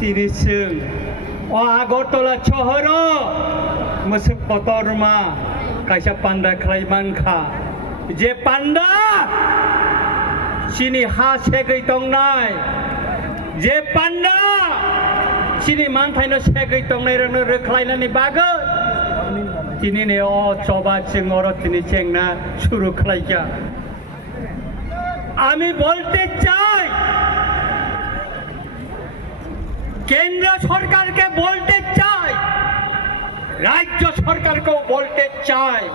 तिरिसों Agartala सहरो moso पतरमा कायसा panda खालायमानखा जे panda सिनि हा सेगै दंनाय जे panda सिनि मानथायनो सेगै दंनाय रनो रोख्लायनानै बागो तिनि ने अ चबा चिंगर तिनि चेंना शुरू खालायगा आमी बोलते चाই केंद्र सरकार के बोलते चाই राज्य सरकार को बोलते चाই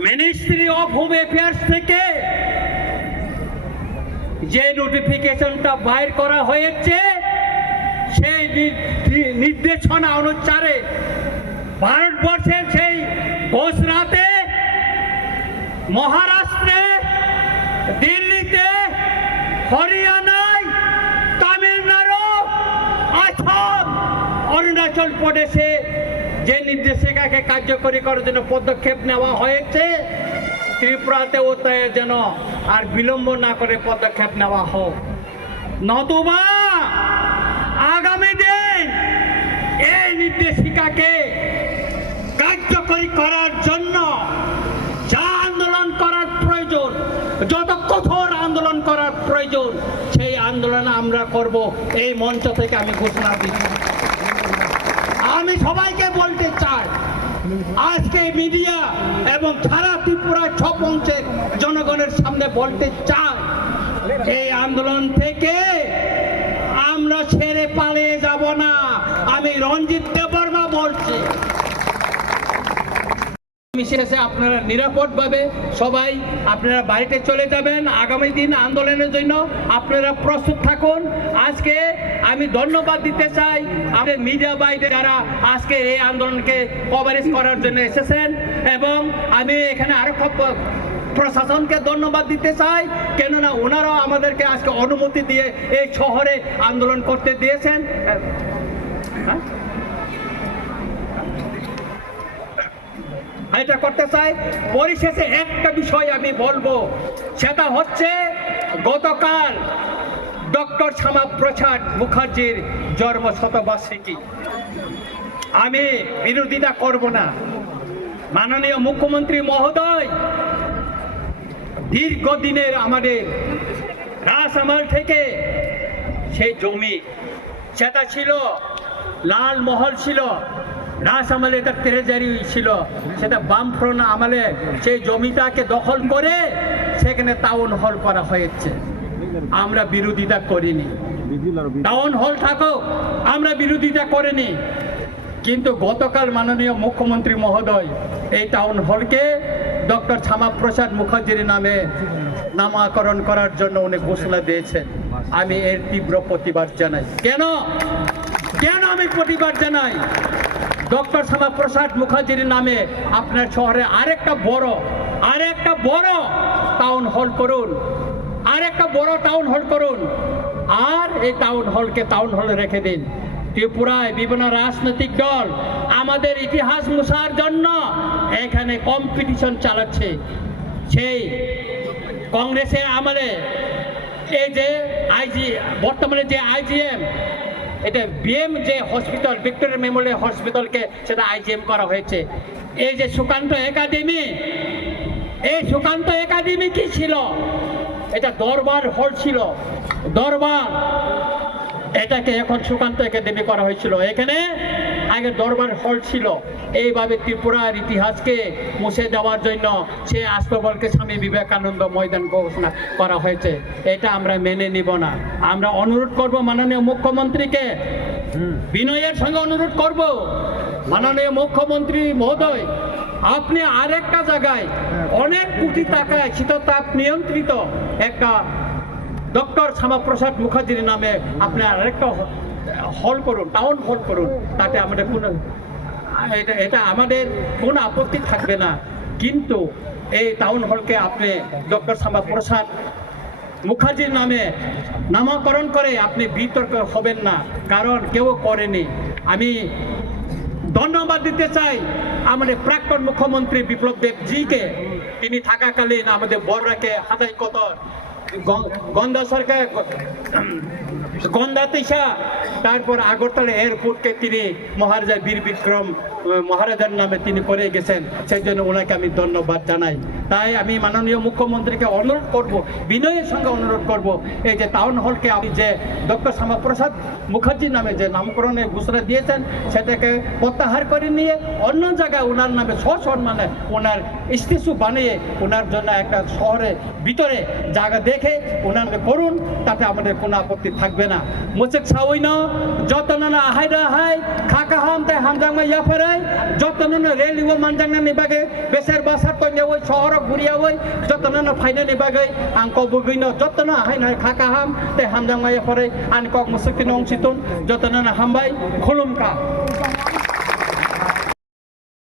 मिनिस्ट्री ऑफ होम अफेयर्स থেকে যে নোটিফিকেশনটা বাইর করা হয়েছে সেই নির্দেশনা অনুসারে ভারতবর্ষের সেই গুজরাটে মহারাষ্ট্রে দিল্লিতে হরিয়ানায় তামিলনাড়ু আসাম অরুণাচল প্রদেশে যে নির্দেশিকাকে কার্যকরী করার জন্য পদক্ষেপ নেওয়া হয়েছে ত্রিপুরাতেও তাই যেন আর বিলম্ব না করে পদক্ষেপ নেওয়া হোক নতুবা আগামী দিন এই নির্দেশিকাকে কার্যকরী করার জন্য যা আন্দোলন করার প্রয়োজন যত কঠোর আন্দোলন করার প্রয়োজন সেই আন্দোলন আমরা করব এই মঞ্চ থেকে আমি ঘোষণা দিচ্ছি আমি সবাইকে বলতে চাই আজকে মিডিয়া এবং সারা ত্রিপুরার সব অংশের জনগণের সামনে বলতে চাই এই আন্দোলন থেকে আমরা ছেড়ে পালিয়ে যাব না আমি রঞ্জিত দেববর্মা বলছি শেষে আপনারা নিরাপদভাবে সবাই আপনারা বাড়িতে চলে যাবেন আগামী দিন আন্দোলনের জন্য আপনারা প্রস্তুত থাকুন আজকে আমি ধন্যবাদ দিতে চাই আমাদের মিডিয়া ভাইদের যারা আজকে এই আন্দোলনকে কভারেজ করার জন্য এসেছেন এবং আমি এখানে আরো প্রশাসনকে ধন্যবাদ দিতে চাই কেননা ওনারাও আমাদেরকে আজকে অনুমতি দিয়ে এই শহরে আন্দোলন করতে দিয়েছেন এটা করতে চাই পরিশেষে একটা বিষয় আমি বলবো সেটা হচ্ছে গতকাল ডক্টর শ্যামাপ্রসাদ মুখার্জির জন্ম শতবার্ষিকী আমি বিরোধিতা করব না মাননীয় মুখ্যমন্ত্রী মহোদয় দীর্ঘদিনের আমাদের রাজআমল থেকে সেই জমি সেটা ছিল লাল মহল ছিল রাজআমলে এটা ট্রেজারি ছিল সেটা বামফ্রন্ট আমলে সেই জমিটাকে দখল করে সেখানে টাউন হল করা হয়েছে আমরা বিরোধিতা করিনি টাউন হল থাকো আমরা বিরোধিতা করিনি কিন্তু গতকাল মাননীয় মুখ্যমন্ত্রী মহোদয় এই টাউন হলকে ডক্টর শ্যামাপ্রসাদ মুখার্জির নামে নামকরণ করার জন্য উনি ঘোষণা দিয়েছেন আমি এর তীব্র প্রতিবাদ জানাই কেন আমি প্রতিবাদ জানাই ডক্টর শ্যামাপ্রসাদ মুখার্জির নামে আপনার শহরে আরেকটা বড় টাউন হল করুন আর এই টাউন হলকে টাউন হলে রেখে দিন ত্রিপুরায় বিভিন্ন রাজনৈতিক দল আমাদের ইতিহাস মুছার জন্য এখানে কম্পিটিশন চালাচ্ছে সেই কংগ্রেসের আমলে এই যে বর্তমানে যে আইজিএম এটা বিএম যে হসপিটাল ভিক্টোরিয়া মেমোরিয়াল হসপিটালকে সেটা আইজিএম করা হয়েছে এই যে সুকান্ত একাডেমি কি ছিল এটা দরবার হল ছিল এটাকে এখন সুকান্ত একাডেমি করা হয়েছিল এখানে আগে দরবার হল ছিল এইভাবে ত্রিপুরার ইতিহাসকে মুছে দেওয়ার জন্য সে আস্তবলকে স্বামী বিবেকানন্দ ময়দান ঘোষণা করা হয়েছে এটা আমরা মেনে নিব না আমরা অনুরোধ করব মাননীয় মুখ্যমন্ত্রীকে বিনয়ের সঙ্গে অনুরোধ করব মাননীয় মুখ্যমন্ত্রী মহোদয় আপনি আরেকটা জায়গায় অনেক কোটি টাকায় শীততাপ নিয়ন্ত্রিত একটা ডক্টর শ্যামাপ্রসাদ মুখার্জির নামে আপনি আরেকটা হল করুন টাউন হল করুন তাতে আমাদের এটা আমাদের কোনো আপত্তি থাকবে না কিন্তু এই টাউন হলকে আপনি ডক্টর শ্যামাপ্রসাদ মুখার্জির নামে নামকরণ করে আপনি বিতর্ক হবেন না কারণ কেউ করেনি আমি ধন্যবাদ দিতে চাই আমাদের প্রাক্তন মুখ্যমন্ত্রী বিপ্লব দেবজিকে তিনি থাকাকালীন আমাদের বড়রাকে হাতাই কত গন্ধ সরকার গন্ধাতিসা তারপর আগরতলা এয়ারপোর্টকে তিনি মহারাজা বীর বিক্রম মহারাজার নামে তিনি করে গেছেন, সেই জন্য ওনাকে আমি ধন্যবাদ জানাই। তাই আমি মাননীয় মুখ্যমন্ত্রীকে অনুরোধ করব, বিনয়ের সঙ্গে অনুরোধ করব, এই যে টাউন হলকে আপনি যে ডক্টর শ্যামাপ্রসাদ মুখার্জির নামে যে নামকরণের ঘোষণা দিয়েছেন সেটাকে প্রত্যাহার করে নিয়ে অন্য জায়গায় ওনার নামে সসম্মানে ওনার স্ট্যাচু বানিয়ে ওনার জন্য একটা শহরে ভিতরে জায়গা দেখে ওনার নামে করুন, তাতে আমাদের কোনো আপত্তি থাকবে না। মুসেক সাউই না যত না আহাইরা হাই খাকা হাম তাই হামজাংমা ইয়াফারাই যত না রেল ইও মানজাংনা নিবাগে বেসের বাসার তৈনে ওই শহর ঘুরিয়া ওই যত না ফাইনা নিবাগে আংক বুগিনো যত না আহাই না খাকা হাম তাই হামজাংমা ইয়াফারাই আনকক মুসেক তিন অংশিতন যত না হামবাই খুলুমকা।